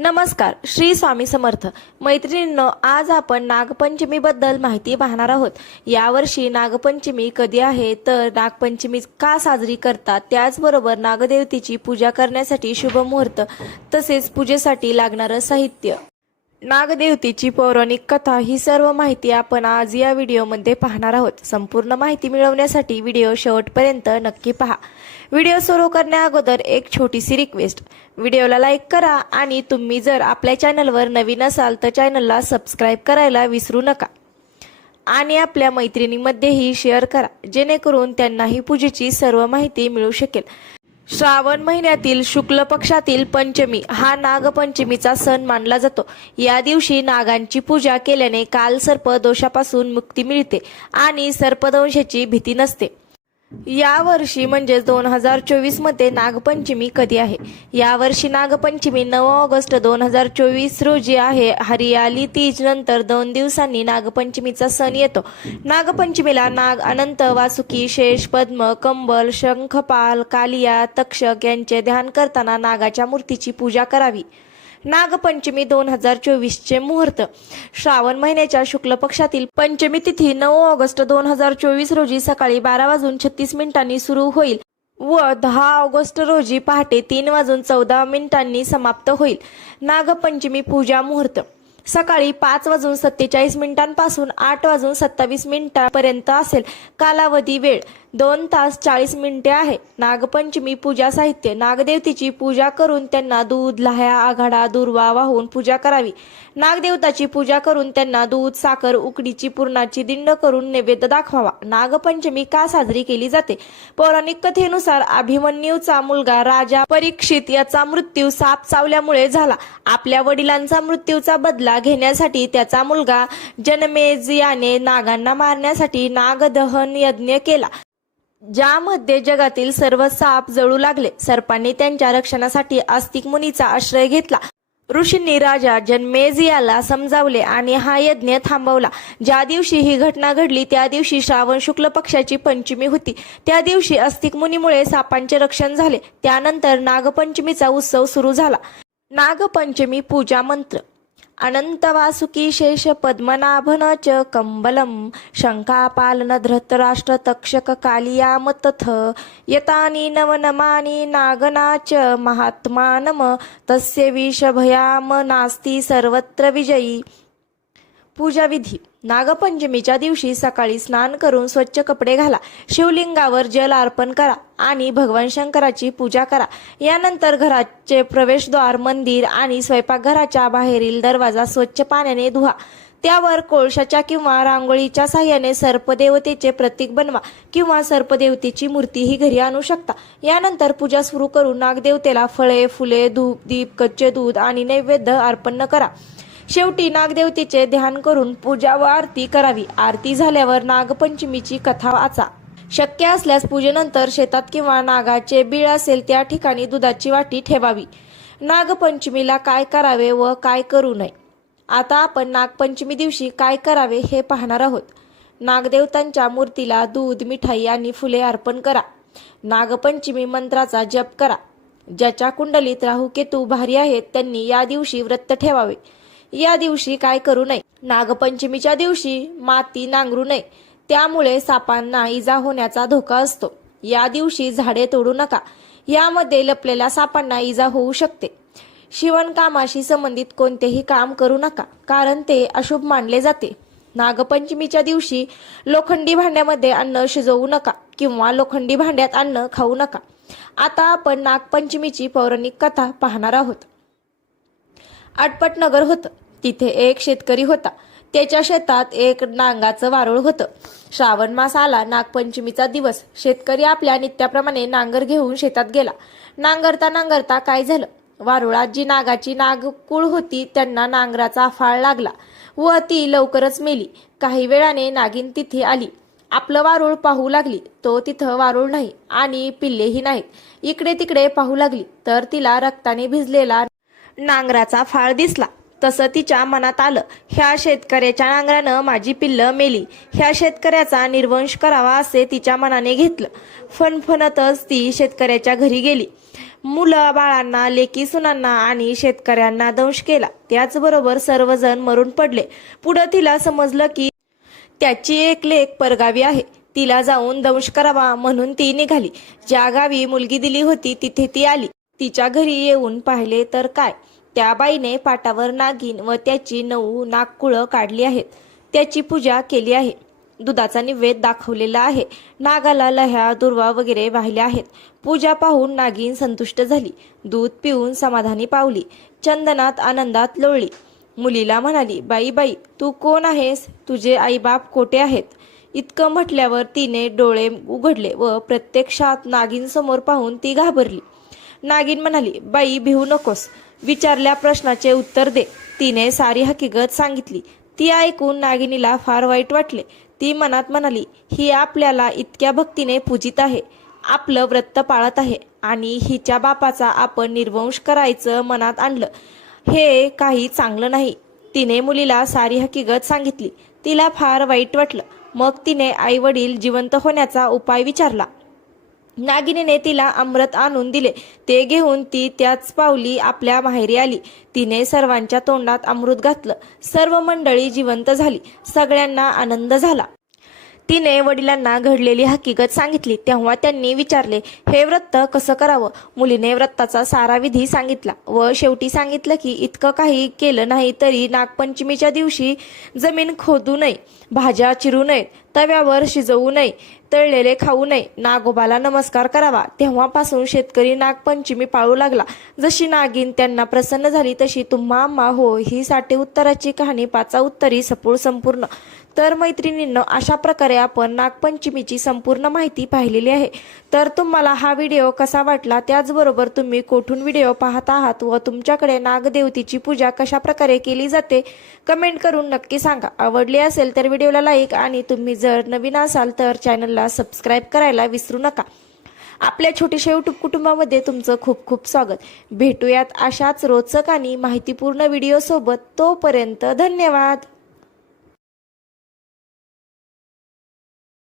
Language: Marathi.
नमस्कार श्री स्वामी समर्थ. मैत्रिणींनो आज आपण नागपंचमीबद्दल माहिती पाहणार आहोत. यावर्षी नागपंचमी कधी आहे तर नागपंचमी का साजरी करतात त्याचबरोबर नागदेवतेची पूजा करण्यासाठी शुभ मुहूर्त तसेच पूजेसाठी लागणारं साहित्य. नागदेवतेची पौराणिक कथा ही सर्व माहिती आपण आज या व्हिडिओमध्ये पाहणार आहोत. संपूर्ण माहिती मिळवण्यासाठी व्हिडिओ शेवटपर्यंत नक्की पहा. व्हिडिओ सुरू करण्या अगोदर एक छोटीशी रिक्वेस्ट व्हिडिओला लाईक करा आणि तुम्ही जर आपल्या चॅनलवर नवीन असाल तर चॅनलला सबस्क्राईब करायला विसरू नका. आणि आपल्या मैत्रिणीमध्येही शेअर करा जेणेकरून त्यांनाही पूजेची सर्व माहिती मिळू शकेल. श्रावण महिन्यातील शुक्ल पक्षातील पंचमी हा नागपंचमीचा सण मानला जातो. या दिवशी नागांची पूजा केल्याने काल सर्प दोषापासून मुक्ती मिळते आणि सर्पदंशाची भीती नसते. या वर्षी म्हणजेच दोन हजार चोवीसमध्ये नागपंचमी कधी आहे? या वर्षी नागपंचमी नऊ ऑगस्ट दोन हजार चोवीस रोजी आहे. हरियाली तीज नंतर दोन दिवसांनी नागपंचमीचा सण येतो. नागपंचमीला नाग अनंत वासुकी शेष पद्म कंबल शंखपाल कालिया तक्षक यांचे ध्यान करताना नागाच्या मूर्तीची पूजा करावी. नागपंचमी दोन हजार चोवीसचे मुहूर्त. श्रावण महिन्याच्या शुक्ल पक्षातील पंचमी तिथी नऊ ऑगस्ट दोन हजार चोवीस रोजी सकाळी बारा वाजून छत्तीस मिनिटांनी सुरू होईल व दहा ऑगस्ट रोजी पहाटे तीन वाजून चौदा मिनिटांनी समाप्त होईल नागपंचमी पूजा मुहूर्त. सकाळी पाच वाजून सत्तेचाळीस मिनिटांपासून आठ वाजून सत्तावीस मिनिटांपर्यंत असेल कालावधी वेळ. दोन तास चाळीस मिनिटे आहे. नागपंचमी पूजा साहित्य. नागदेवतेची पूजा करून त्यांना दूध लाह्या आघाडा दुर्वा वाहून पूजा करावी. नागदेवताची पूजा करून त्यांना दूध साखर उकडीची पूर्णाची दिंड करून नैवेद्य दाखवावा. नागपंचमी का साजरी केली जाते? पौराणिक कथेनुसार अभिमन्यूचा मुलगा राजा परीक्षित याचा मृत्यू साप चावल्यामुळे झाला. आपल्या वडिलांचा मृत्यूचा बदला घेण्यासाठी त्याचा मुलगा जनमेजियाने नागांना मारण्यासाठी नागदहन यज्ञ केला. ज्यामध्ये जगातील सर्व साप जळू लागले. सर्पांनी त्यांच्या रक्षणासाठी आस्तिक मुनीचा आश्रय घेतला. ऋषींनी राजा जन्मेजियाला समजावले आणि हा यज्ञ थांबवला. ज्या दिवशी ही घटना घडली त्या दिवशी श्रावण शुक्ल पक्षाची पंचमी होती. त्या दिवशी अस्तिक मुनीमुळे सापांचे रक्षण झाले. त्यानंतर नागपंचमीचा उत्सव सुरू झाला. नागपंचमी पूजा मंत्र अनंतवासुकी शेष पद्मनाभन च कंबलम शङ्कापालन धृतराष्ट्र तक्षक कालियाम तथ यतानि नवनमानि नागना च महात्मानम तस्य विषभयाम नास्ति सर्वत्र विजयी। पूजा विधी नागपंचमीच्या दिवशी सकाळी स्नान करून स्वच्छ कपडे घाला शिवलिंगावर जल अर्पण करा आणि भगवान शंकराची पूजा करा. यानंतर घराचे प्रवेशद्वार मंदिर आणि स्वयंपाकघराच्या बाहेरील दरवाजा स्वच्छ पाण्याने धुवा. त्यावर कोळशाच्या किंवा रांगोळीच्या साह्याने सर्पदेवतेचे प्रतीक बनवा किंवा सर्पदेवतेची मूर्तीही घरी आणू शकता. यानंतर पूजा सुरू करून नागदेवतेला फळे फुले धूप दीप कच्चे दूध आणि नैवेद्य अर्पण करा. शेवटी नागदेवतेचे ध्यान करून पूजा व आरती करावी. आरती झाल्यावर नागपंचमीची कथा वाचा. शक्य असल्यास पूजेनंतर शेतात किंवा नागाचे बीळ असेल त्या ठिकाणी दुधाची वाटी ठेवावी. नागपंचमीला काय करावे व काय करू नये? आता आपण नागपंचमी दिवशी काय करावे हे पाहणार आहोत. नागदेवतांच्या मूर्तीला दूध मिठाई आणि फुले अर्पण करा. नागपंचमी मंत्राचा जप करा. ज्याच्या कुंडलीत राहू केतू भारी आहेत त्यांनी या दिवशी व्रत ठेवावे. या दिवशी काय करू नये. नागपंचमीच्या दिवशी माती नांगरू नये. त्यामुळे सापांना इजा होण्याचा धोका असतो. या दिवशी झाडे तोडू नका. यामध्ये लपलेल्या सापांना इजा होऊ शकते. शिवणकामाशी संबंधित कोणतेही काम करू नका कारण ते अशुभ मानले जाते. नागपंचमीच्या दिवशी लोखंडी भांड्यामध्ये अन्न शिजवू नका किंवा लोखंडी भांड्यात अन्न खाऊ नका. आता आपण नागपंचमीची पौराणिक कथा पाहणार आहोत. आटपटनगर होतं. तिथे एक शेतकरी होता. त्याच्या शेतात एक नांगाचं वारुळ होतं. श्रावण मास आला नागपंचमीचा दिवस. शेतकरी आपल्या नित्याप्रमाणे नांगर घेऊन शेतात गेला. नांगरता नांगरता काय झालं? वारुळात जी नागाची नागकुळ होती त्यांना नांगराचा फाळ लागला. व ती लवकरच मेली. काही वेळाने नागिन तिथे आली. आपलं वारुळ पाहू लागली. तो तिथं वारुळ नाही आणि पिल्लेही नाहीत. इकडे तिकडे पाहू लागली. तर तिला रक्ताने भिजलेला नांगराचा फाळ दिसला. तसं तिच्या मनात आलं ह्या शेतकऱ्याच्या नांगरानं माझी पिल्लं मेली. ह्या शेतकऱ्याचा निर्वंश करावा असे तिच्या मनाने घेतलं. फणफणतच ती शेतकऱ्याच्या घरी गेली. मुलं बाळांना लेकी सुनांना आणि शेतकऱ्यांना दंश केला. त्याचबरोबर सर्वजण मरून पडले. पुढं तिला समजलं की त्याची एक लेख परगावी आहे. तिला जाऊन दंश करावा म्हणून ती निघाली. ज्या गावी मुलगी दिली होती तिथे ती आली. तिच्या घरी येऊन पाहिले तर काय? त्या बाईने पाटावर नागिन व त्याची नऊ नागकुळं काढली आहेत. त्याची पूजा केली आहे. दुधाचा निवेद दाखवलेला आहे. नागाला लह्या दुर्वा वगैरे वाहिल्या आहेत. पूजा पाहून नागिन संतुष्ट झाली. दूध पिऊन समाधानी पावली. चंदनात आनंदात लोळली. मुलीला म्हणाली बाई बाई तू कोण आहेस? तुझे आईबाप कोठे आहेत? इतकं म्हटल्यावर तिने डोळे उघडले व प्रत्यक्षात नागिनसमोर पाहून ती घाबरली. नागिन म्हणाली बाई भिवू नकोस. विचारल्या प्रश्नाचे उत्तर दे. तिने सारी हकीकत सांगितली. ती ऐकून नागिनीला फार वाईट वाटले. ती मनात म्हणाली ही आपल्याला इतक्या भक्तीने पूजित आहे. आपलं व्रत पाळत आहे आणि हिच्या बापाचा आपण निर्वंश करायचं मनात आणलं. हे काही चांगलं नाही. तिने मुलीला सारी हकीकत सांगितली. तिला फार वाईट वाटलं. मग तिने आई वडील जिवंत होण्याचा उपाय विचारला. नागिनीने तिला अमृत आणून दिले. ते घेऊन ती त्याच पावली आपल्या माहेरी आली. तिने सर्वांच्या तोंडात अमृत घातलं. सर्व मंडळी जिवंत झाली. सगळ्यांना आनंद झाला. तिने वडिलांना घडलेली हकीकत सांगितली. तेव्हा त्यांनी विचारले हे व्रत कसं करावं? मुलीने व्रताचा सारा विधी सांगितला व शेवटी सांगितलं की इतकं काही केलं नाही तरी नागपंचमीच्या दिवशी जमीन खोदू नये भाज्या चिरू नयेत तव्यावर शिजवू नये तळलेले खाऊ नये नागोबाला नमस्कार करावा. तेव्हापासून शेतकरी नागपंचमी पाळू लागला. जशी नागिन त्यांना प्रसन्न झाली तशी तुम्हा आम्हा हो ही साठे उत्तराची कहाणी. पाचा उत्तरी सपूळ संपूर्ण. तर मैत्रिणींनो अशा प्रकारे आपण नागपंचमीची संपूर्ण माहिती पाहिलेली आहे. तर तुम्हाला हा व्हिडिओ कसा वाटला त्याचबरोबर तुम्ही कोठून व्हिडिओ पाहत आहात व तुमच्याकडे नागदेवतेची पूजा कशा प्रकारे केली जाते कमेंट करून नक्की सांगा. आवडली असेल तर व्हिडिओला लाईक आणि तुम्ही जर नवीन असाल तर चॅनलला सबस्क्राईब करायला विसरू नका. आपल्या छोट्याशा युट्यूब कुटुंबामध्ये तुमचं खूप खूप स्वागत. भेटूयात अशाच रोचक आणि माहितीपूर्ण व्हिडिओसोबत. तोपर्यंत धन्यवाद!